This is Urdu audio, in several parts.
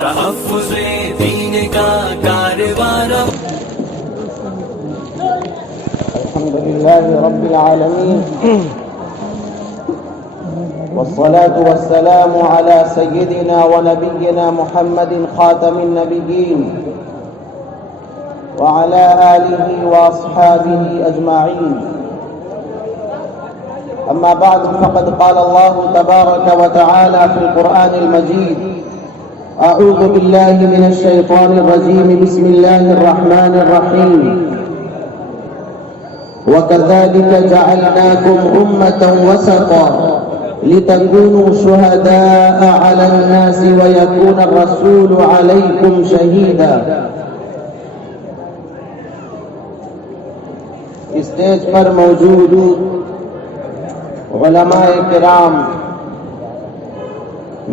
تحفظ دین کا کاروان الحمد لله رب العالمين والصلاة والسلام على سيدنا ونبينا محمد خاتم النبيين وعلى آله وأصحابه أجمعين. أما بعد فقد قال الله تبارك وتعالى في القرآن المجيد: أعوذ بالله من الشيطان الرجيم بسم الله الرحمن الرحيم وكذلك جعلناكم أمة وسطا لتكونوا شهداء على الناس ويكون الرسول عليكم شهيدا. اسٹیج پر موجود علماء کرام،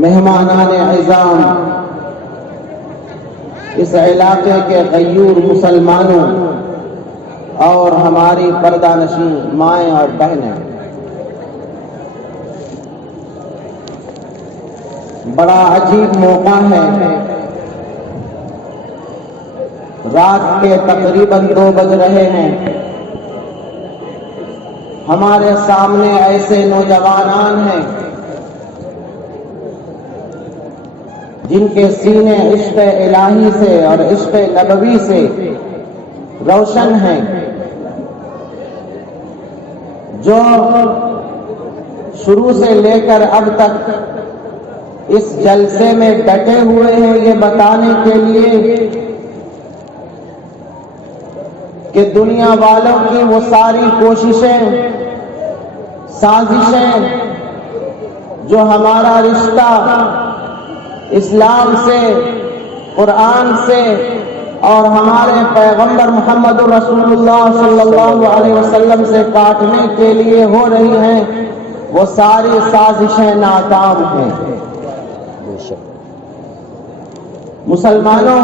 مہمانان اعظام، اس علاقے کے غیور مسلمانوں اور ہماری پردہ نشین مائیں اور بہنیں، بڑا عجیب موقع ہے. رات کے تقریباً 2 بج رہے ہیں. ہمارے سامنے ایسے نوجوانان ہیں جن کے سینے عشق الہی سے اور عشق نبوی سے روشن ہیں، جو شروع سے لے کر اب تک اس جلسے میں ڈٹے ہوئے ہیں یہ بتانے کے لیے کہ دنیا والوں کی وہ ساری کوششیں، سازشیں جو ہمارا رشتہ اسلام سے، قرآن سے اور ہمارے پیغمبر محمد رسول اللہ صلی اللہ علیہ وسلم سے کاٹنے کے لیے ہو رہی ہیں، وہ ساری سازشیں ناکام ہیں. مسلمانوں،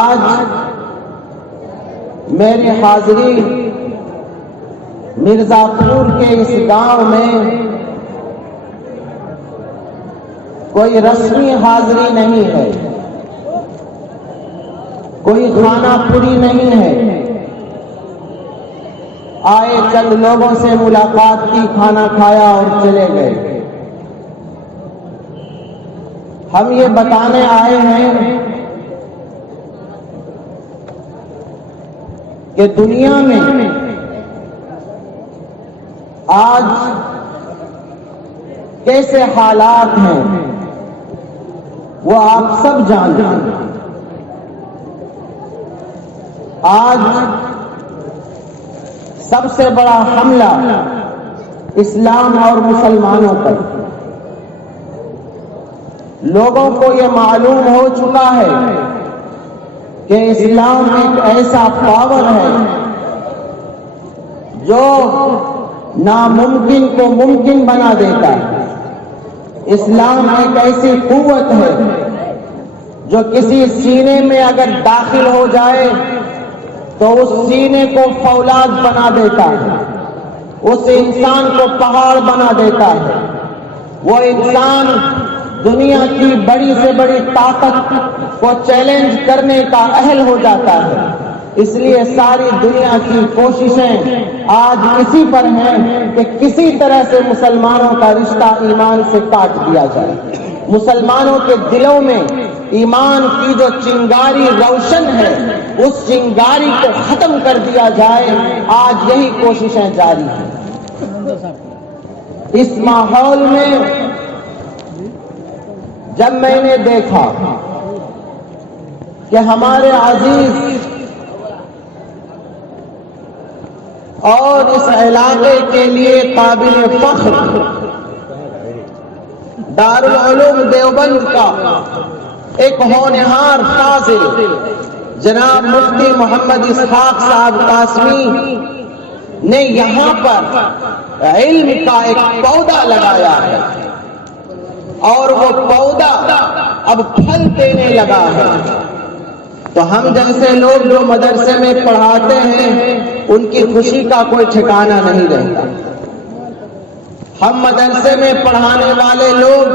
آج میری حاضری مرزا پور کے اس گاؤں میں کوئی رسمی حاضری نہیں ہے، کوئی خانہ پوری نہیں ہے. آئے چند لوگوں سے ملاقات کی، کھانا کھایا اور چلے گئے. ہم یہ بتانے آئے ہیں کہ دنیا میں آج کیسے حالات ہیں وہ آپ سب جانتے ہیں. آج سب سے بڑا حملہ اسلام اور مسلمانوں پر. لوگوں کو یہ معلوم ہو چکا ہے کہ اسلام ایک ایسا پاور ہے جو ناممکن کو ممکن بنا دیتا ہے. اسلام ایک ایسی قوت ہے جو کسی سینے میں اگر داخل ہو جائے تو اس سینے کو فولاد بنا دیتا ہے، اس انسان کو پہاڑ بنا دیتا ہے. وہ انسان دنیا کی بڑی سے بڑی طاقت کو چیلنج کرنے کا اہل ہو جاتا ہے. اس لیے ساری دنیا کی کوششیں آج اسی پر ہیں کہ کسی طرح سے مسلمانوں کا رشتہ ایمان سے کاٹ دیا جائے. مسلمانوں کے دلوں میں ایمان کی جو چنگاری روشن ہے اس چنگاری کو ختم کر دیا جائے. آج یہی کوششیں جاری ہیں. اس ماحول میں جب میں نے دیکھا کہ ہمارے عزیز اور اس علاقے کے لیے قابل فخر دارالعلوم دیوبند کا ایک ہونہار فاضل جناب مفتی محمد اسحاق صاحب قاسمی نے یہاں پر علم کا ایک پودا لگایا ہے اور وہ پودا اب پھل دینے لگا ہے، تو ہم جیسے لوگ جو مدرسے میں پڑھاتے ہیں ان کی خوشی کا کوئی ٹھکانہ نہیں رہتا. ہم مدرسے میں پڑھانے والے لوگ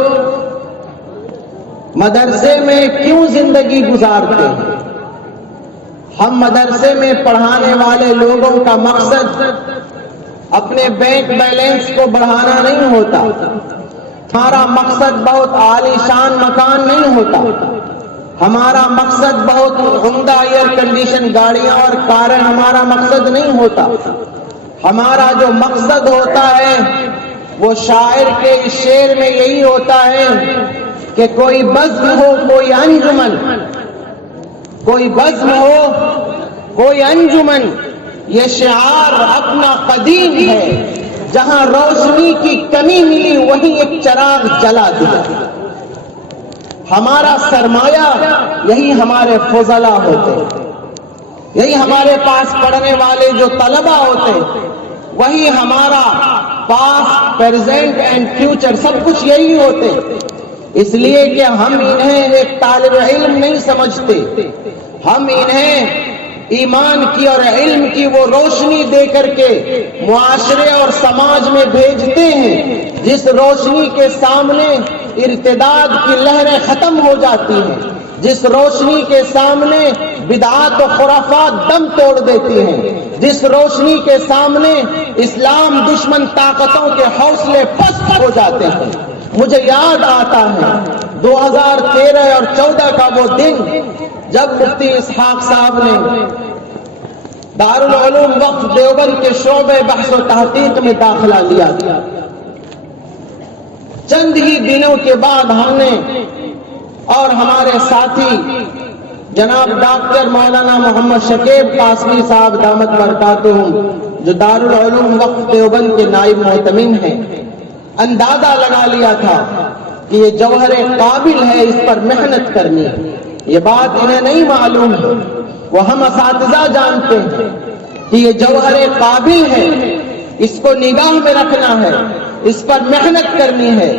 مدرسے میں کیوں زندگی گزارتے ہیں؟ ہم مدرسے میں پڑھانے والے لوگوں کا مقصد اپنے بینک بیلنس کو بڑھانا نہیں ہوتا، ہمارا مقصد بہت عالی شان مکان نہیں ہوتا، ہمارا مقصد بہت عمدہ ایئر کنڈیشن گاڑیاں اور کاریں ہمارا مقصد نہیں ہوتا۔ ہمارا جو مقصد ہوتا ہے وہ شاعر کے شعر میں یہی ہوتا ہے کہ کوئی بزم ہو کوئی انجمن، کوئی بزم ہو کوئی انجمن، یہ شعار اپنا قدیم ہے، جہاں روشنی کی کمی ملی وہیں ایک چراغ جلا دیا۔ ہمارا سرمایہ یہی ہمارے فضلاء ہوتے، یہی ہمارے پاس پڑھنے والے جو طلبہ ہوتے، وہی ہمارا پاسٹ پریزنٹ اینڈ فیوچر سب کچھ یہی ہوتے۔ اس لیے کہ ہم انہیں ایک طالب علم نہیں سمجھتے، ہم انہیں ایمان کی اور علم کی وہ روشنی دے کر کے معاشرے اور سماج میں بھیجتے ہیں جس روشنی کے سامنے ارتداد کی لہریں ختم ہو جاتی ہیں، جس روشنی کے سامنے بدعات و خرافات دم توڑ دیتی ہیں، جس روشنی کے سامنے اسلام دشمن طاقتوں کے حوصلے پست ہو جاتے ہیں۔ مجھے یاد آتا ہے 2013 اور 14 کا وہ دن جب مفتی اسحاق صاحب نے دارالعلوم وقف دیوبند کے شعبہ بحث و تحقیق میں داخلہ لیا۔ چند ہی دنوں کے بعد ہم نے اور ہمارے ساتھی جناب ڈاکٹر مولانا محمد شکیب قاسمی صاحب دامت برکاتہم جو دارالعلوم وقف دیوبند کے نائب معتمن ہیں، اندازہ لگا لیا تھا کہ یہ جوہر قابل ہے، اس پر محنت کرنی ہے۔ یہ بات انہیں نہیں معلوم ہے، وہ ہم اساتذہ جانتے ہیں کہ یہ جوہر قابل ہے، اس کو نگاہ میں رکھنا ہے، اس پر محنت کرنی ہے۔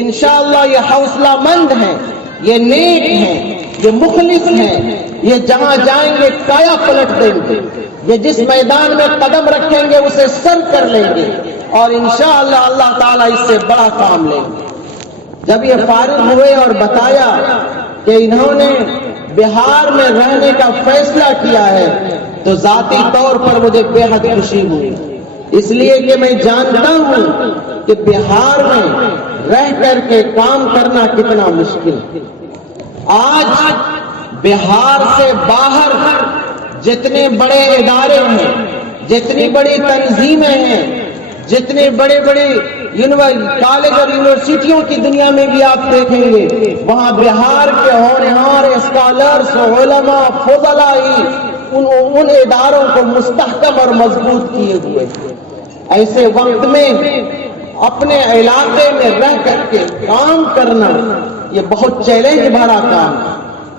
انشاءاللہ یہ حوصلہ مند ہیں، یہ نیک ہیں، یہ مخلص ہیں، یہ جہاں جائیں گے کایا پلٹ دیں گے، یہ جس میدان میں قدم رکھیں گے اسے سر کر لیں گے، اور انشاءاللہ اللہ تعالیٰ اس سے بڑا کام لیں گے۔ جب یہ فارغ ہوئے اور بتایا کہ انہوں نے بہار میں رہنے کا فیصلہ کیا ہے تو ذاتی طور پر مجھے بے حد خوشی ہوئی، اس لیے کہ میں جانتا ہوں کہ بہار میں رہ کر کے کام کرنا کتنا مشکل ہے۔ آج بہار سے باہر جتنے بڑے ادارے ہیں، جتنی بڑی تنظیمیں ہیں، جتنے بڑے بڑے کالج اور یونیورسٹیوں کی دنیا میں بھی آپ دیکھیں گے، وہاں بہار کے ہونہار اسکالرس، علماء، فضلاء ان اداروں کو مستحکم اور مضبوط کیے ہوئے۔ ایسے وقت میں اپنے علاقے میں رہ کر کے کام کرنا یہ بہت چیلنج بھرا کام،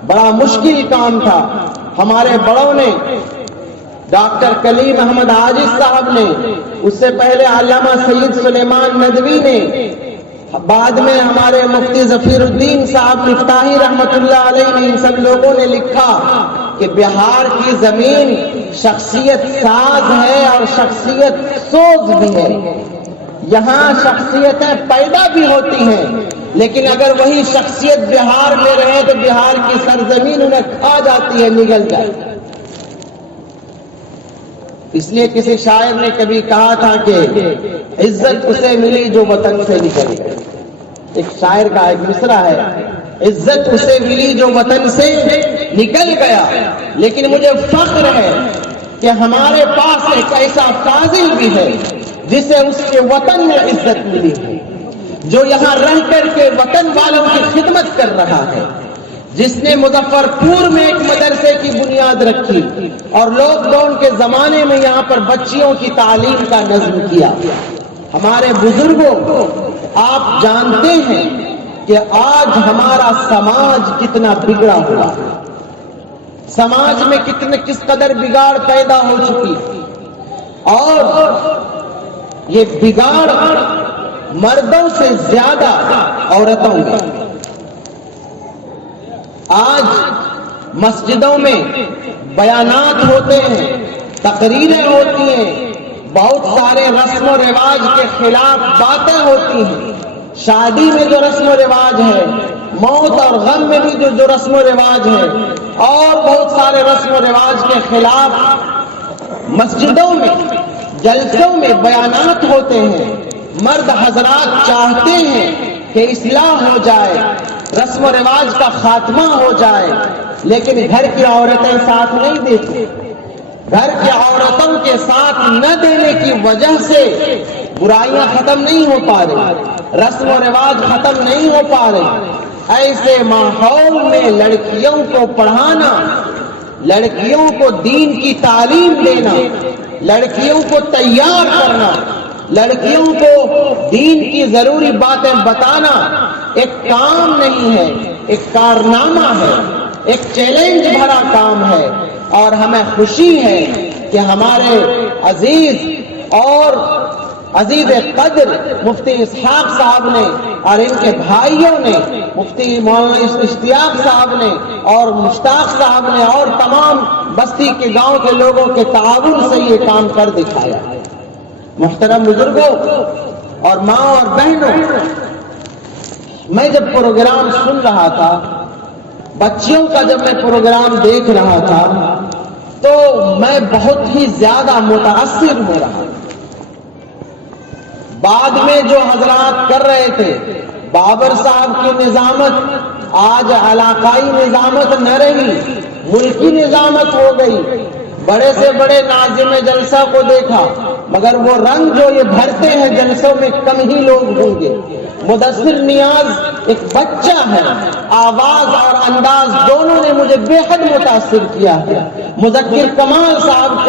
بڑا مشکل کام تھا۔ ہمارے بڑوں نے، ڈاکٹر کلیم احمد عاجز صاحب نے، اس سے پہلے علامہ سید سلیمان ندوی نے، بعد میں ہمارے مفتی ظفیر الدین صاحب مفتاحی رحمت اللہ علیہ نے، ان سب لوگوں نے لکھا کہ بہار کی زمین شخصیت ساز ہے اور شخصیت سوز بھی ہے۔ یہاں شخصیتیں پیدا بھی ہوتی ہیں، لیکن اگر وہی شخصیت بہار میں رہے تو بہار کی سرزمین انہیں کھا جاتی ہے، نگل جاتی ہے۔ اس لیے کسی شاعر نے کبھی کہا تھا کہ عزت اسے ملی جو وطن سے نکل گئی۔ ایک شاعر کا ایک مصرع ہے، عزت اسے ملی جو وطن سے نکل گیا، لیکن مجھے فخر ہے کہ ہمارے پاس ایک ایسا فاضل بھی ہے جسے اس کے وطن میں عزت ملی ہے، جو یہاں رہ کر کے وطن والوں کی خدمت کر رہا ہے، جس نے مظفر پور میں ایک مدرسے کی بنیاد رکھی اور لاک ڈاؤن کے زمانے میں یہاں پر بچیوں کی تعلیم کا نظم کیا۔ ہمارے بزرگوں، آپ جانتے ہیں کہ آج ہمارا سماج کتنا بگڑا ہوا ہے، سماج میں کس قدر بگاڑ پیدا ہو چکی، اور یہ بگاڑ مردوں سے زیادہ عورتوں میں۔ آج مسجدوں میں بیانات ہوتے ہیں، تقریریں ہوتی ہیں، بہت سارے رسم و رواج کے خلاف باتیں ہوتی ہیں. شادی میں جو رسم و رواج ہے، موت اور غم میں بھی جو رسم و رواج ہے، اور بہت سارے رسم و رواج کے خلاف مسجدوں میں جلسوں میں بیانات ہوتے ہیں. مرد حضرات چاہتے ہیں کہ اصلاح ہو جائے، رسم و رواج کا خاتمہ ہو جائے، لیکن گھر کی عورتیں ساتھ نہیں دیتی. گھر کی عورتوں کے ساتھ نہ دینے کی وجہ سے برائیاں ختم نہیں ہو پا رہی، رسم و رواج ختم نہیں ہو پا رہے. ایسے ماحول میں لڑکیوں کو پڑھانا، لڑکیوں کو دین کی تعلیم دینا، لڑکیوں کو تیار کرنا، لڑکیوں کو دین کی ضروری باتیں بتانا ایک کام نہیں ہے، ایک کارنامہ ہے، ایک چیلنج بھرا کام ہے. اور ہمیں خوشی ہے کہ ہمارے عزیز اور عزیز قدر مفتی اسحاق صاحب نے اور ان کے بھائیوں نے، مفتی مولانا اشتیاق صاحب نے اور مشتاق صاحب نے اور تمام بستی کے گاؤں کے لوگوں کے تعاون سے یہ کام کر دکھایا. محترم بزرگوں اور ماں اور بہنوں، میں جب پروگرام سن رہا تھا، بچیوں کا جب میں پروگرام دیکھ رہا تھا، تو میں بہت ہی زیادہ متاثر ہو رہا. بعد میں جو حضرات کر رہے تھے، بابر صاحب کی نظامت آج علاقائی نظامت نہ رہی، ملکی نظامت ہو گئی. بڑے سے بڑے ناظم جلسہ کو دیکھا، مگر وہ رنگ جو یہ بھرتے ہیں جلسوں میں کم ہی لوگ ہوں گے. مدثر نیاز ایک بچہ ہے، آواز اور انداز دونوں نے مجھے بے حد متاثر کیا ہے. مذکر کمال صاحب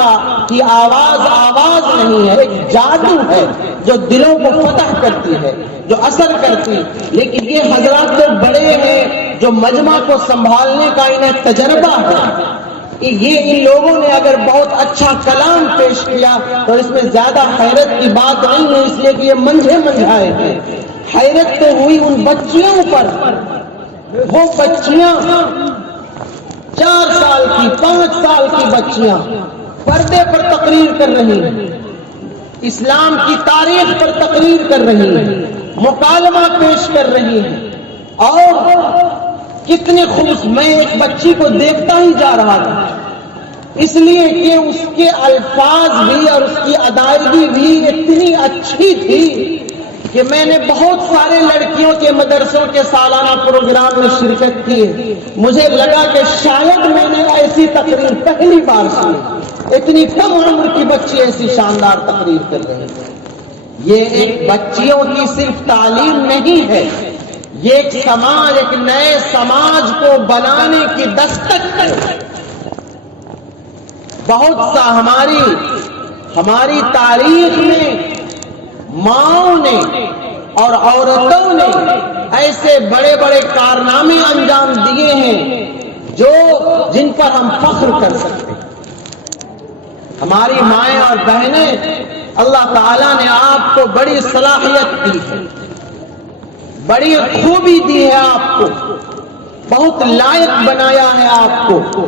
کی آواز نہیں ہے، ایک جادو ہے جو دلوں کو فتح کرتی ہے، جو اثر کرتی. لیکن یہ حضرات جو بڑے ہیں، جو مجمع کو سنبھالنے کا انہیں تجربہ ہے، یہ ان لوگوں نے اگر بہت اچھا کلام پیش کیا تو اس میں زیادہ حیرت کی بات نہیں ہے، اس لیے کہ یہ منجھے منجھائے ہیں. حیرت تو ہوئی ان بچیوں پر. وہ بچیاں 4 سال کی 5 سال کی بچیاں پردے پر تقریر کر رہی ہیں، اسلام کی تاریخ پر تقریر کر رہی ہیں، مکالمہ پیش کر رہی ہیں. اور کتنے خوش، میں ایک بچی کو دیکھتا ہی جا رہا تھا، اس لیے کہ اس کے الفاظ بھی اور اس کی ادائیگی بھی اتنی اچھی تھی کہ میں نے بہت سارے لڑکیوں کے مدرسوں کے سالانہ پروگرام میں شرکت کی ہے. مجھے لگا کہ شاید میں نے ایسی تقریر پہلی بار سنی، اتنی کم عمر کی بچی ایسی شاندار تقریر کر رہی ہے. یہ ایک بچیوں کی صرف تعلیم نہیں ہے، یہ ایک سماج، ایک نئے سماج کو بنانے کی دستک ہے. بہت سا ہماری تاریخ میں ماؤں نے اور عورتوں نے ایسے بڑے بڑے کارنامے انجام دیے ہیں جن پر ہم فخر کر سکتے ہیں. ہماری مائیں اور بہنیں، اللہ تعالیٰ نے آپ کو بڑی صلاحیت دی ہے، بڑی خوبی دی ہے، آپ کو بہت لائق بنایا ہے. آپ کو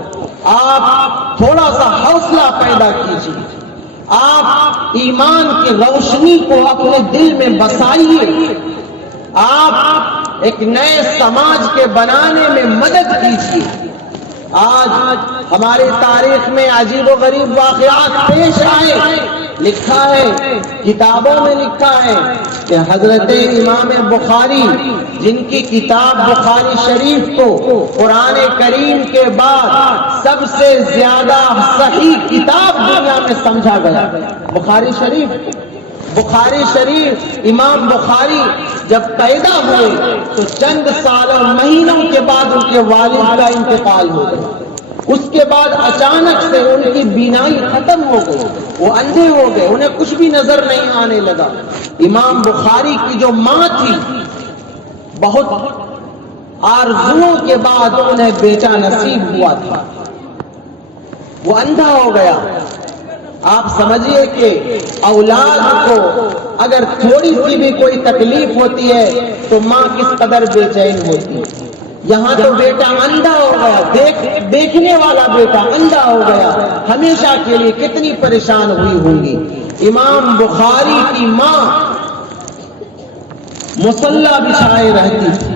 آپ تھوڑا سا حوصلہ پیدا کیجیے، آپ ایمان کی روشنی کو اپنے دل میں بسائیے، آپ ایک نئے سماج کے بنانے میں مدد کیجیے. آج ہماری تاریخ میں عجیب و غریب واقعات پیش آئے. لکھا ہے، کتابوں میں لکھا ہے کہ حضرت امام بخاری، جن کی کتاب بخاری شریف کو قرآن کریم کے بعد سب سے زیادہ صحیح کتاب دنیا میں سمجھا گیا، بخاری شریف امام بخاری جب پیدا ہوئے تو چند سالوں مہینوں کے بعد ان کے والد کا انتقال ہو گیا. اس کے بعد اچانک سے ان کی بینائی ختم ہو گئی، وہ اندھے ہو گئے، انہیں کچھ بھی نظر نہیں آنے لگا. امام بخاری کی جو ماں تھی، بہت آرزوؤں کے بعد انہیں بیٹا نصیب ہوا تھا، وہ اندھا ہو گیا. آپ سمجھیے کہ اولاد کو اگر تھوڑی سی بھی کوئی تکلیف ہوتی ہے تو ماں کس قدر بے چین ہوتی ہے. یہاں تو بیٹا اندھا ہو گیا، دیکھنے والا بیٹا اندھا ہو گیا، ہمیشہ کے لیے کتنی پریشان ہوئی ہوں گی۔ امام بخاری کی ماں مصلی بچھائے رہتی تھی،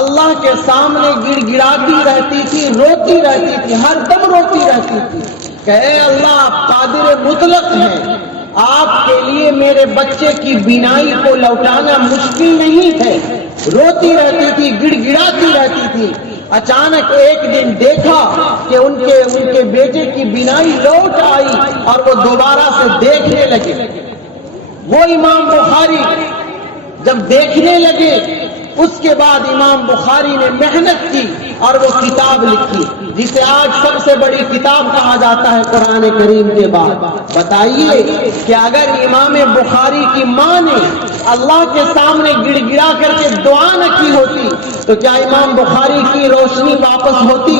اللہ کے سامنے گڑ گڑاتی رہتی تھی، روتی رہتی تھی، ہر دم روتی رہتی تھی کہ اے اللہ آپ قادر مطلق ہیں، آپ کے لیے میرے بچے کی بینائی کو لوٹانا مشکل نہیں ہے۔ روتی رہتی تھی، گڑ گڑاتی رہتی تھی۔ اچانک ایک دن دیکھا کہ ان کے بیٹے کی بینائی لوٹ آئی اور وہ دوبارہ سے دیکھنے لگے۔ وہ امام بخاری جب دیکھنے لگے، اس کے بعد امام بخاری نے محنت کی اور وہ کتاب لکھی جسے آج سب سے بڑی کتاب کہا جاتا ہے قرآن کریم کے بعد۔ بتائیے کہ اگر امام بخاری کی ماں نے اللہ کے سامنے گڑ گڑا کر کے دعا نہ کی ہوتی تو کیا امام بخاری کی روشنی واپس ہوتی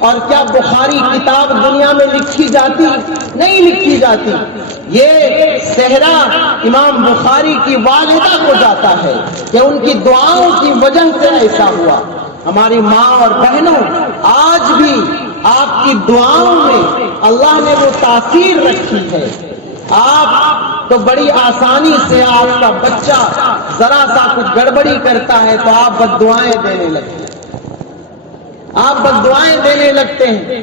اور کیا بخاری کتاب دنیا میں لکھی جاتی؟ نہیں لکھی جاتی۔ یہ صحرا امام بخاری کی والدہ کو جاتا ہے کہ ان کی دعاؤں کی وجہ سے ایسا ہوا۔ ہماری ماں اور بہنوں، آج بھی آپ کی دعاؤں میں اللہ نے وہ تاثیر رکھی ہے۔ آپ تو بڑی آسانی سے آپ کا بچہ ذرا سا کچھ گڑبڑی کرتا ہے تو آپ بد دعائیں دینے لگتے ہیں، آپ بد دعائیں دینے لگتے ہیں،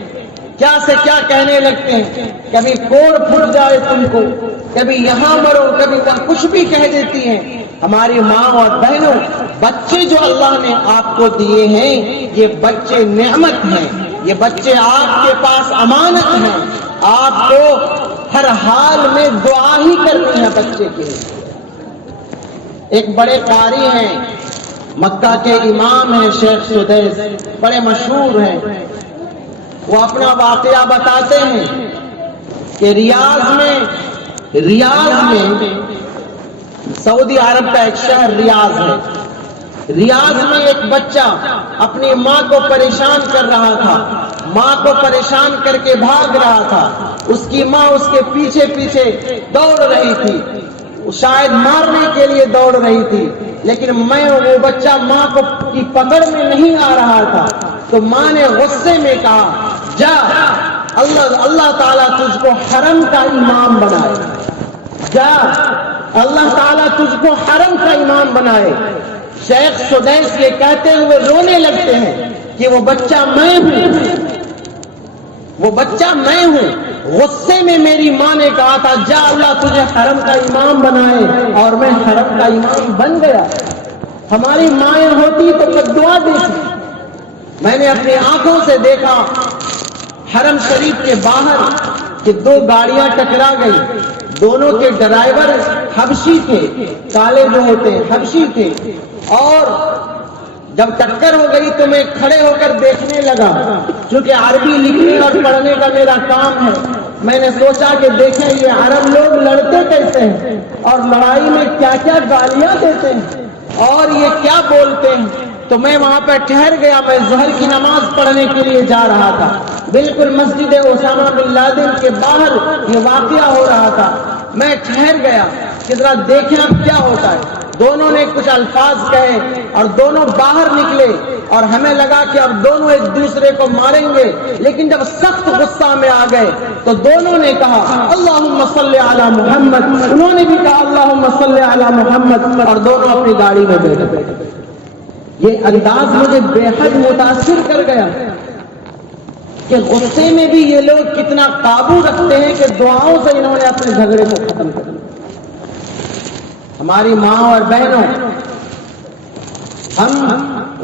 کیا سے کیا کہنے لگتے ہیں، کبھی کوڑ پھٹ جائے تم کو، کبھی یہاں مرو، کبھی کچھ بھی کہہ دیتی ہیں۔ ہماری ماں اور بہنوں، بچے جو اللہ نے آپ کو دیے ہیں یہ بچے نعمت ہیں، یہ بچے آپ کے پاس امانت ہیں، آپ کو ہر حال میں دعا ہی کرنی ہے بچے کے لیے۔ ایک بڑے قاری ہیں، مکہ کے امام ہیں، شیخ سدیس، بڑے مشہور ہیں۔ وہ اپنا واقعہ بتاتے ہیں کہ ریاض میں سعودی عرب کا ایک شہر ریاض ہے، ریاض میں ایک بچہ اپنی ماں کو پریشان کر رہا تھا، ماں کو پریشان کر کے بھاگ رہا تھا، اس کی ماں اس کے پیچھے پیچھے دوڑ رہی تھی، شاید مارنے کے لیے دوڑ رہی تھی، لیکن وہ بچہ ماں کی پکڑ میں نہیں آ رہا تھا۔ تو ماں نے غصے میں کہا جا، اللہ تعالیٰ تجھ کو حرم کا امام بنائے، جا اللہ تعالیٰ تجھ کو حرم کا امام بنائے۔ شیخ سدیس یہ کہتے ہوئے رونے لگتے ہیں کہ وہ بچہ میں ہوں، وہ بچہ میں ہوں، غصے میں میری ماں نے کہا تھا جا اللہ تجھے حرم کا امام بنائے اور میں حرم کا امام بن گیا۔ ہماری مائیں ہوتی تو بد دعا دیتی۔ میں نے اپنی آنکھوں سے دیکھا حرم شریف کے باہر کہ دو گاڑیاں ٹکرا گئی، دونوں کے ڈرائیور حبشی تھے، کالے جو ہوتے ہیں حبشی تھے، اور جب ٹکر ہو گئی تو میں کھڑے ہو کر دیکھنے لگا، چونکہ عربی لکھنے اور پڑھنے کا میرا کام ہے۔ میں نے سوچا کہ دیکھیں یہ عرب لوگ لڑتے کیسے ہیں اور لڑائی میں کیا کیا گالیاں دیتے ہیں اور یہ کیا بولتے ہیں۔ تو میں وہاں پر ٹھہر گیا، میں ظہر کی نماز پڑھنے کے لیے جا رہا تھا، بالکل مسجد اسامہ بن لادن کے باہر یہ واقعہ ہو رہا تھا۔ میں ٹھہر گیا کہ ذرا دیکھیں اب کیا ہوتا ہے۔ دونوں نے کچھ الفاظ کہے اور دونوں باہر نکلے اور ہمیں لگا کہ اب دونوں ایک دوسرے کو ماریں گے، لیکن جب سخت غصہ میں آ گئے تو دونوں نے کہا اللہم صلی علی محمد، انہوں نے بھی کہا اللہم صلی علی محمد، اور دونوں اپنی گاڑی میں بیٹھ گئے۔ یہ انداز مجھے بے حد متاثر کر گیا کہ غصے میں بھی یہ لوگ کتنا قابو رکھتے ہیں کہ دعاؤں سے انہوں نے اپنے جھگڑے کو ختم کر دیا۔ ہماری ماں اور بہنوں،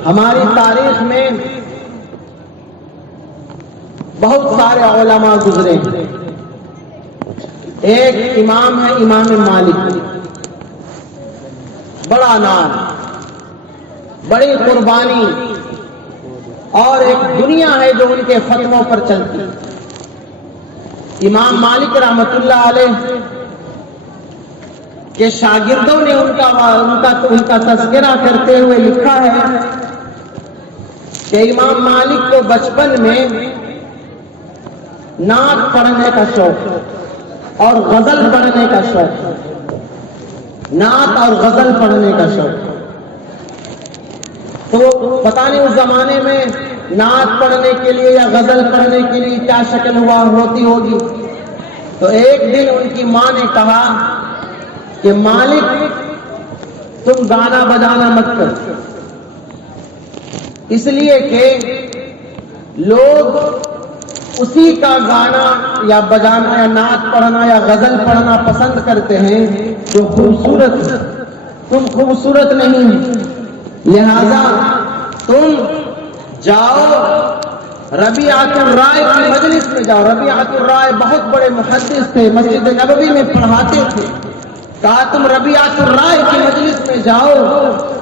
ہماری تاریخ میں بہت سارے علماء گزرے ہیں۔ ایک امام ہے امام مالک، بڑا نام، بڑی قربانی، اور ایک دنیا ہے جو ان کے فتووں پر چلتی ہے۔ امام مالک رحمت اللہ علیہ کے شاگردوں نے ان کا تذکرہ کرتے ہوئے لکھا ہے کہ امام مالک کو بچپن میں نعت پڑھنے کا شوق اور غزل پڑھنے کا شوق، نعت اور غزل پڑھنے کا شوق۔ تو پتہ نہیں اس زمانے میں نعت پڑھنے کے لیے یا غزل پڑھنے کے لیے کیا شکل ہوتی ہوگی. تو ایک دن ان کی ماں نے کہا کہ مالک تم گانا بجانا مت کر، اس لیے کہ لوگ اسی کا گانا یا بجانا یا نعت پڑھنا یا غزل پڑھنا پسند کرتے ہیں جو خوبصورت ہے. تم خوبصورت نہیں، لہذا تم جاؤ ربیعۃ الرائے کی مجلس میں جاؤ. ربیعۃ الرائے بہت بڑے محدث تھے، مسجد نبوی میں پڑھاتے تھے. کہا تم ربیعۃ الرائے کی مجلس میں جاؤ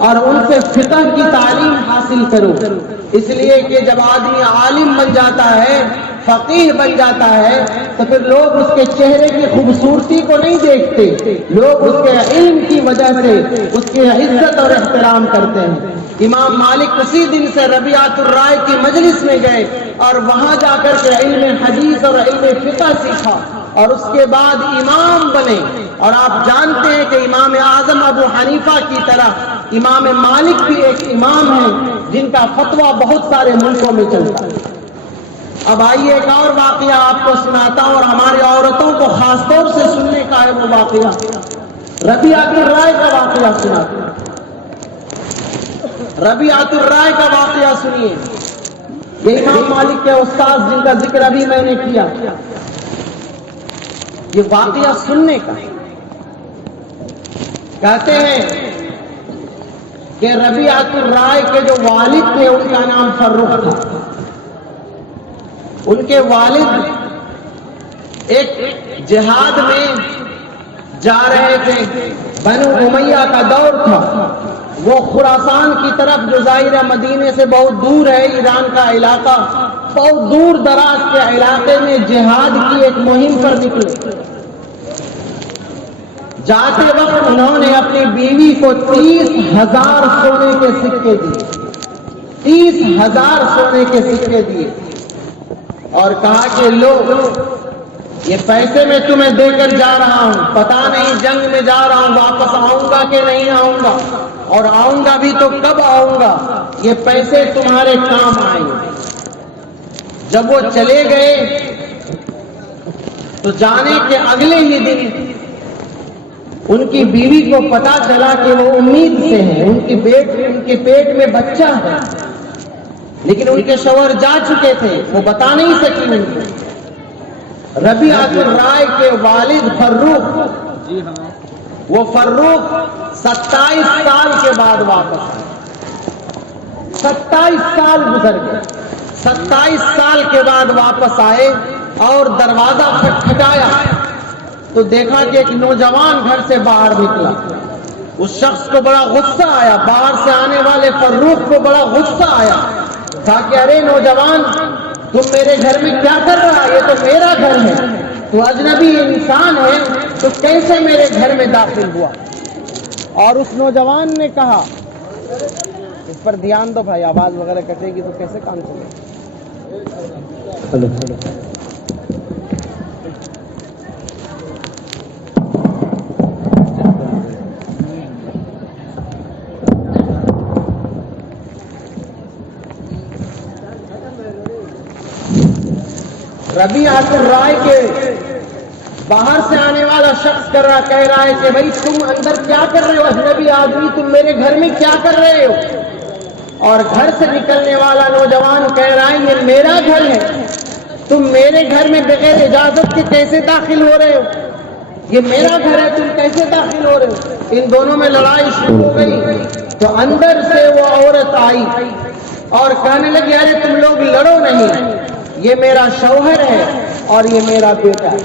اور ان سے فقہ کی تعلیم حاصل کرو. اس لیے کہ جب آدمی عالم بن جاتا ہے، فقیہ بن جاتا ہے، تو پھر لوگ اس کے چہرے کی خوبصورتی کو نہیں دیکھتے، لوگ اس کے علم کی وجہ سے اس کی عزت اور احترام کرتے ہیں. امام مالک اسی دن سے ربیعۃ الرائے کی مجلس میں گئے اور وہاں جا کر کے علم حدیث اور علم فقہ سیکھا اور اس کے بعد امام بنے. اور آپ جانتے ہیں کہ امام اعظم ابو حنیفہ کی طرح امام مالک بھی ایک امام ہیں جن کا فتویٰ بہت سارے ملکوں میں چلتا ہے. اب آئیے ایک اور واقعہ آپ کو سناتا ہوں اور ہماری عورتوں کو خاص طور سے سننے کا ہے وہ واقعہ. ربیعۃ الرائے کا واقعہ سناتا ہوں. ربیعۃ الرائے کا واقعہ سنیے. یہ امام مالک کے استاد جن کا ذکر ابھی میں نے کیا، یہ واقعہ سننے کا ہے. کہتے ہیں کہ ربیعۃ الرائے کے جو والد تھے ان کا نام فرخ تھا. ان کے والد ایک جہاد میں جا رہے تھے. بنو امیہ کا دور تھا. وہ خراسان کی طرف جو ظاہر مدینے سے بہت دور ہے، ایران کا علاقہ، بہت دور دراز کے علاقے میں جہاد کی ایک مہم پر نکلے. جاتے وقت انہوں نے اپنی بیوی کو 30,000 سونے کے سکے دیے. 30,000 سونے کے سکے دیے اور کہا کہ لو یہ پیسے میں تمہیں دے کر جا رہا ہوں، پتہ نہیں جنگ میں جا رہا ہوں واپس آؤں گا کہ نہیں آؤں گا، اور آؤں گا بھی تو کب آؤں گا، یہ پیسے تمہارے کام آئیں گے. جب وہ چلے گئے تو جانے کے اگلے ہی دن ان کی بیوی کو پتا چلا کہ وہ امید سے ہیں، ان کے پیٹ میں بچہ ہے، لیکن ان کے شوہر جا چکے تھے، وہ بتا نہیں سکی ان کو. ربیعۃ الرائے کے والد فرخ، وہ فرخ 27 سال کے بعد واپس آئے. 27 سال گزر گئے. 27 سال کے بعد واپس آئے اور دروازہ کھٹکھٹایا تو دیکھا کہ ایک نوجوان گھر سے باہر نکلا. اس شخص کو بڑا غصہ آیا، باہر سے آنے والے فرخ کو بڑا غصہ آیا. کہا کہ ارے نوجوان، تم میرے گھر میں کیا کر رہا؟ یہ تو میرا گھر ہے، تو اجنبی انسان ہے، تو کیسے میرے گھر میں داخل ہوا؟ اور اس نوجوان نے کہا، اس پر دھیان دو بھائی، آواز وغیرہ کٹے گی تو کیسے کام چلے. ربیعۃ الرائے کے باہر سے آنے والا شخص کہہ رہا ہے کہ بھائی تم اندر کیا کر رہے ہو؟ اجنبی آدمی، تم میرے گھر میں کیا کر رہے ہو؟ اور گھر سے نکلنے والا نوجوان کہہ رہا ہے یہ میرا گھر ہے، تم میرے گھر میں بغیر اجازت کے کیسے داخل ہو رہے ہو؟ یہ میرا گھر ہے، تم کیسے داخل ہو رہے ہو؟ ان دونوں میں لڑائی شروع ہو گئی. تو اندر سے وہ عورت آئی اور کہنے لگی ارے تم لوگ لڑو نہیں، یہ میرا شوہر ہے اور یہ میرا بیٹا ہے.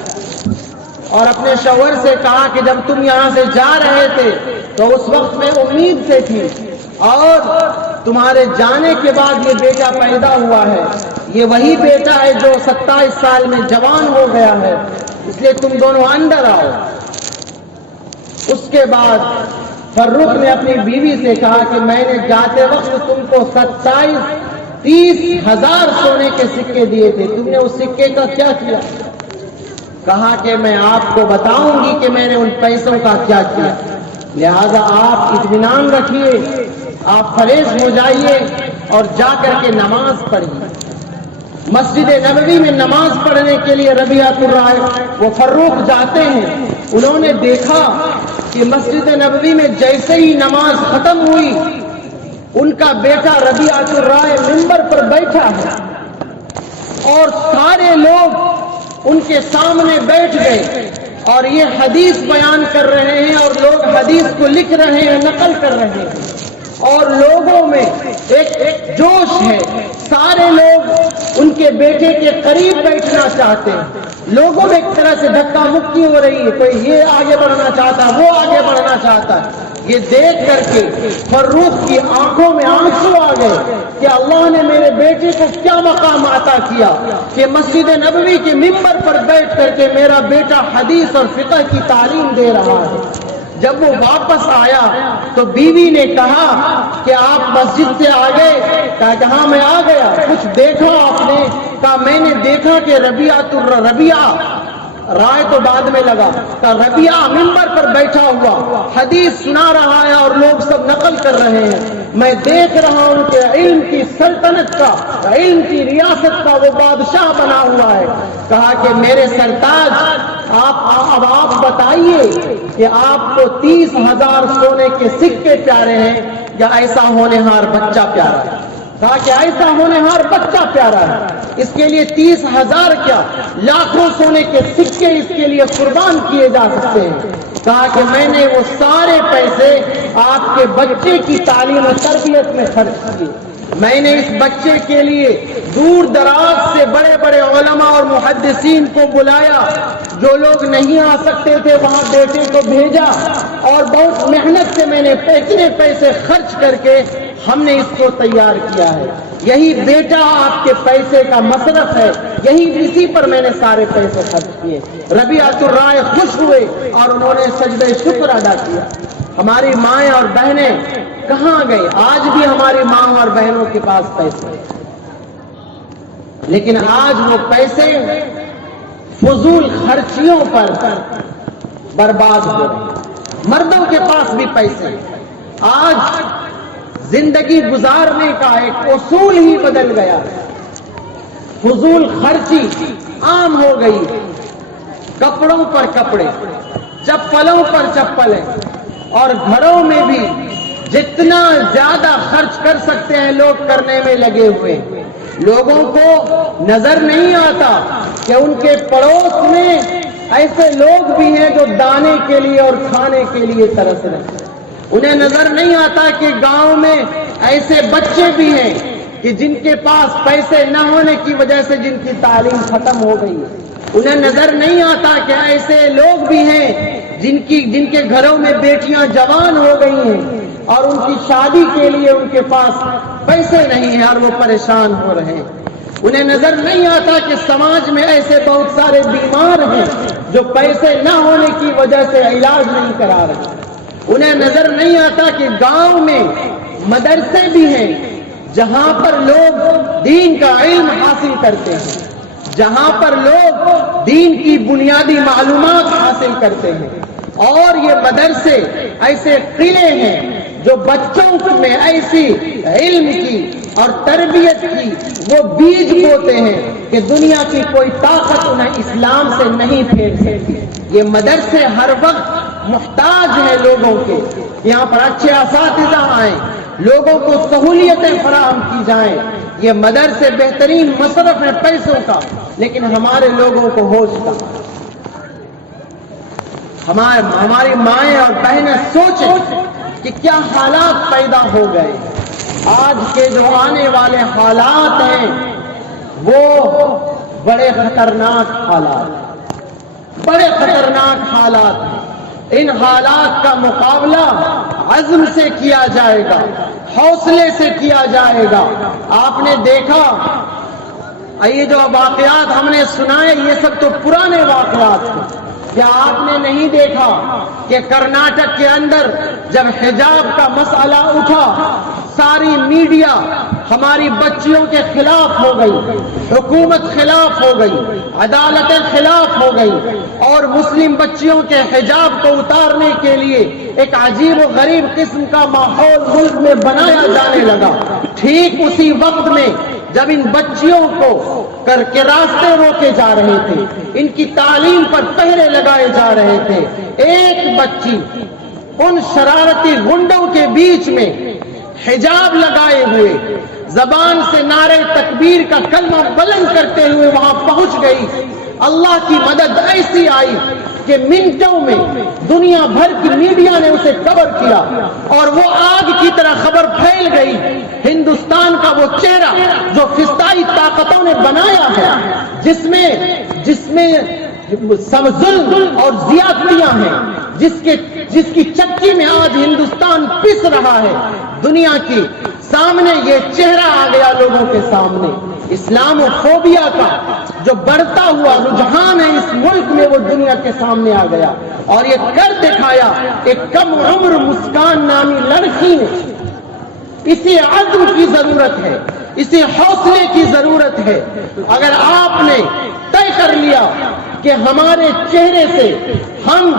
اور اپنے شوہر سے کہا کہ جب تم یہاں سے جا رہے تھے تو اس وقت میں امید سے تھی، اور تمہارے جانے کے بعد یہ بیٹا پیدا ہوا ہے، یہ وہی بیٹا ہے جو 27 سال میں جوان ہو گیا ہے، اس لیے تم دونوں اندر آؤ. اس کے بعد فرخ نے اپنی بیوی سے کہا کہ میں نے جاتے وقت تم کو 30,000 سونے کے سکے دیے تھے، تم نے اس سکے کا کیا کیا؟ کہا کہ میں آپ کو بتاؤں گی کہ میں نے ان پیسوں کا کیا کیا، لہذا آپ اطمینان رکھیے، آپ فریش ہو جائیے، اور جا کر کے نماز پڑھی. مسجد نبوی میں نماز پڑھنے کے لیے ربیعۃ الرائے وہ فروخ جاتے ہیں. انہوں نے دیکھا کہ مسجد نبوی میں جیسے ہی نماز ختم ہوئی ان کا بیٹا ربیعۃ الرائے منبر پر بیٹھا ہے اور سارے لوگ ان کے سامنے بیٹھ گئے اور یہ حدیث بیان کر رہے ہیں اور لوگ حدیث کو لکھ رہے ہیں, نقل کر رہے ہیں اور لوگوں میں ایک جوش ہے. سارے لوگ ان کے بیٹے کے قریب بیٹھنا چاہتے ہیں. لوگوں میں ایک طرح سے دھکا مکی ہو رہی ہے, کوئی یہ آگے بڑھنا چاہتا ہے, وہ آگے بڑھنا چاہتا ہے. یہ دیکھ کر کے فروخ کی آنکھوں میں آنسو آ گئے کہ اللہ نے میرے بیٹے کو کیا مقام عطا کیا کہ مسجد نبوی کے ممبر پر بیٹھ کر کے میرا بیٹا حدیث اور فقہ کی تعلیم دے رہا ہے. جب وہ واپس آیا تو بیوی نے کہا کہ آپ مسجد سے آ گئے؟ کہا کہ ہاں میں آ گیا. کچھ دیکھا آپ نے؟ کہا میں نے دیکھا کہ ربیعہ رائے تو بعد میں لگا. کہا ربیعہ ممبر پر بیٹھا ہوا حدیث سنا رہا ہے اور لوگ سب نقل کر رہے ہیں. میں دیکھ رہا ہوں کہ علم کی سلطنت کا, علم کی ریاست کا وہ بادشاہ بنا ہوا ہے. کہا کہ میرے سرتاج اب آپ بتائیے کہ آپ کو 30,000 سونے کے سکے پیارے ہیں یا ایسا ہونہار بچہ پیارا ہے؟ کہا کہ ایسا ہونہار بچہ پیارا ہے. اس کے لیے 30,000 کیا لاکھوں سونے کے سکے اس کے لیے قربان کیے جا سکتے ہیں. کہا کہ میں نے وہ سارے پیسے آپ کے بچے کی تعلیم و تربیت میں خرچ کیے. میں نے اس بچے کے لیے دور دراز سے بڑے بڑے علماء اور محدثین کو بلایا, جو لوگ نہیں آ سکتے تھے وہاں بیٹے کو بھیجا اور بہت محنت سے میں نے اتنے پیسے خرچ کر کے ہم نے اس کو تیار کیا ہے. یہی بیٹا آپ کے پیسے کا مصرف ہے, یہی اسی پر میں نے سارے پیسے خرچ کیے. ربیعۃ الرائے خوش ہوئے اور انہوں نے سجدہ شکر ادا کیا. ہماری مائیں اور بہنیں کہاں گئی؟ آج بھی ہماری ماں اور بہنوں کے پاس پیسے ہیں, لیکن آج وہ پیسے فضول خرچیوں پر برباد ہو رہے. مردوں کے پاس بھی پیسے ہیں. آج زندگی گزارنے کا ایک اصول ہی بدل گیا. فضول خرچی عام ہو گئی. کپڑوں پر کپڑے, چپلوں پر چپلیں, اور گھروں میں بھی جتنا زیادہ خرچ کر سکتے ہیں لوگ کرنے میں لگے ہوئے. لوگوں کو نظر نہیں آتا کہ ان کے پڑوس میں ایسے لوگ بھی ہیں جو دانے کے لیے اور کھانے کے لیے ترس رہے ہیں. انہیں نظر نہیں آتا کہ گاؤں میں ایسے بچے بھی ہیں کہ جن کے پاس پیسے نہ ہونے کی وجہ سے جن کی تعلیم ختم ہو گئی ہے. انہیں نظر نہیں آتا کہ ایسے لوگ بھی ہیں جن کے گھروں میں بیٹیاں جوان ہو گئی ہیں اور ان کی شادی کے لیے ان کے پاس پیسے نہیں ہیں اور وہ پریشان ہو رہے ہیں. انہیں نظر نہیں آتا کہ سماج میں ایسے بہت سارے بیمار ہیں جو پیسے نہ ہونے کی وجہ سے علاج نہیں کرا رہے. انہیں نظر نہیں آتا کہ گاؤں میں مدرسے بھی ہیں جہاں پر لوگ دین کا علم حاصل کرتے ہیں, جہاں پر لوگ دین کی بنیادی معلومات حاصل کرتے ہیں. اور یہ مدرسے ایسے قلعے ہیں جو بچوں میں ایسی علم کی اور تربیت کی وہ بیج بوتے ہیں کہ دنیا کی کوئی طاقت انہیں اسلام سے نہیں پھیر سکتی. یہ مدرسے ہر وقت محتاج ہیں لوگوں کے. یہاں پر اچھے اساتذہ آئیں, لوگوں کو سہولیتیں فراہم کی جائیں. یہ مدرسے بہترین مصرف ہے پیسوں کا, لیکن ہمارے لوگوں کو ہوش کا. ہماری مائیں اور بہنیں سوچیں کہ کیا حالات پیدا ہو گئے. آج کے جو آنے والے حالات ہیں وہ بڑے خطرناک حالات, بڑے خطرناک حالات ہیں. ان حالات کا مقابلہ عزم سے کیا جائے گا, حوصلے سے کیا جائے گا. آپ نے دیکھا یہ جو واقعات ہم نے سنائے یہ سب تو پرانے واقعات ہیں. کیا آپ نے نہیں دیکھا کہ کرناٹک کے اندر جب حجاب کا مسئلہ اٹھا ساری میڈیا ہماری بچیوں کے خلاف ہو گئی، حکومت خلاف ہو گئی، عدالتیں خلاف ہو گئی، اور مسلم بچیوں کے حجاب کو اتارنے کے لیے ایک عجیب و غریب قسم کا ماحول ملک میں بنایا جانے لگا۔ ٹھیک اسی وقت میں جب ان بچیوں کو کر کے راستے روکے جا رہے تھے، ان کی تعلیم پر پہرے لگائے جا رہے تھے، ایک بچی ان شرارتی گنڈوں کے بیچ میں حجاب لگائے ہوئے زبان سے نعرہ تکبیر کا کلمہ بلند کرتے ہوئے وہاں پہنچ گئی۔ اللہ کی مدد ایسی آئی کہ منٹوں میں دنیا بھر کی میڈیا نے اسے کور کیا اور وہ آگ کی طرح خبر پھیل گئی۔ ہندوستان کا وہ چہرہ جو فضائی طاقتوں نے بنایا ہے، جس میں ظلم اور زیادتیاں ہیں، جس کی چکی میں آج ہندوستان پس رہا ہے، دنیا کی سامنے یہ چہرہ آ گیا لوگوں کے سامنے۔ اسلام و فوبیا کا جو بڑھتا ہوا رجحان ہے اس ملک میں، وہ دنیا کے سامنے آ گیا اور یہ کر دکھایا۔ ایک کم عمر مسکان نامی لڑکی نے۔ اسی عزم کی ضرورت ہے، اسی حوصلے کی ضرورت ہے۔ اگر آپ نے طے کر لیا کہ ہمارے چہرے سے ہم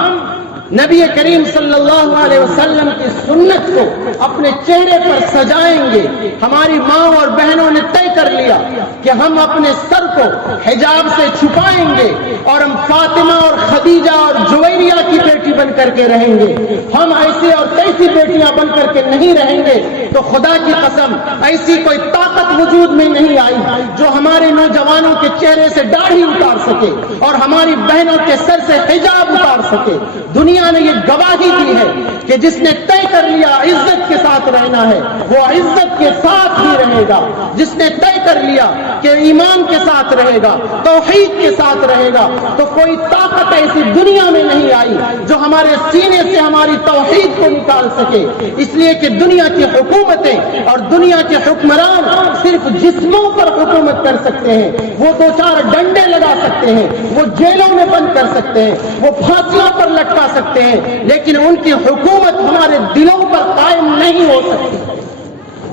نبی کریم صلی اللہ علیہ وسلم کی سنت کو اپنے چہرے پر سجائیں گے، ہماری ماں اور بہنوں نے طے کر لیا کہ ہم اپنے سر کو حجاب سے چھپائیں گے اور ہم فاطمہ اور خدیجہ اور جویریہ کی بیٹی بن کر کے رہیں گے، ہم ایسی اور تیسی بیٹیاں بن کر کے نہیں رہیں گے، تو خدا کی قسم ایسی کوئی طاقت وجود میں نہیں آئی جو ہمارے نوجوانوں کے چہرے سے داڑھی اتار سکے اور ہماری بہنوں کے سر سے حجاب اتار سکے۔ دنیا نے یہ گواہی دی ہے کہ جس نے طے کر لیا عزت کے ساتھ رہنا ہے، وہ عزت کے ساتھ ہی رہے گا۔ جس نے طے کر لیا کہ ایمان کے ساتھ رہے گا، توحید کے ساتھ رہے گا، تو کوئی طاقت ایسی دنیا میں نہیں آئی جو ہمارے سینے سے ہماری توحید کو نکال سکے۔ اس لیے کہ دنیا کی حکومتیں اور دنیا کے حکمران صرف جسموں پر حکومت کر سکتے ہیں، وہ دو چار ڈنڈے لگا سکتے ہیں، وہ جیلوں میں بند کر سکتے ہیں، وہ پھانسیوں پر لٹکا سکتے ہیں، لیکن ان کی حکومت ہمارے دلوں پر قائم نہیں ہو سکتی۔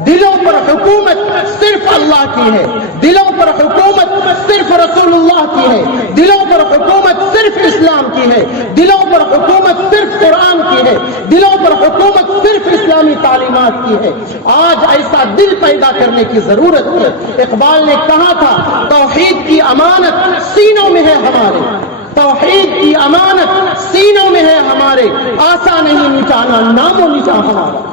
دلوں پر حکومت صرف اللہ کی ہے، دلوں پر حکومت صرف رسول اللہ کی ہے، دلوں پر حکومت صرف اسلام کی ہے، دلوں پر حکومت صرف قرآن کی ہے، دلوں پر حکومت صرف اسلامی تعلیمات کی ہے۔ آج ایسا دل پیدا کرنے کی ضرورت ہے۔ اقبال نے کہا تھا، توحید کی امانت سینوں میں ہے ہمارے، توحید کی امانت سینوں میں ہے ہمارے، آسا نہیں مٹانا نام و نشاں ہمارا۔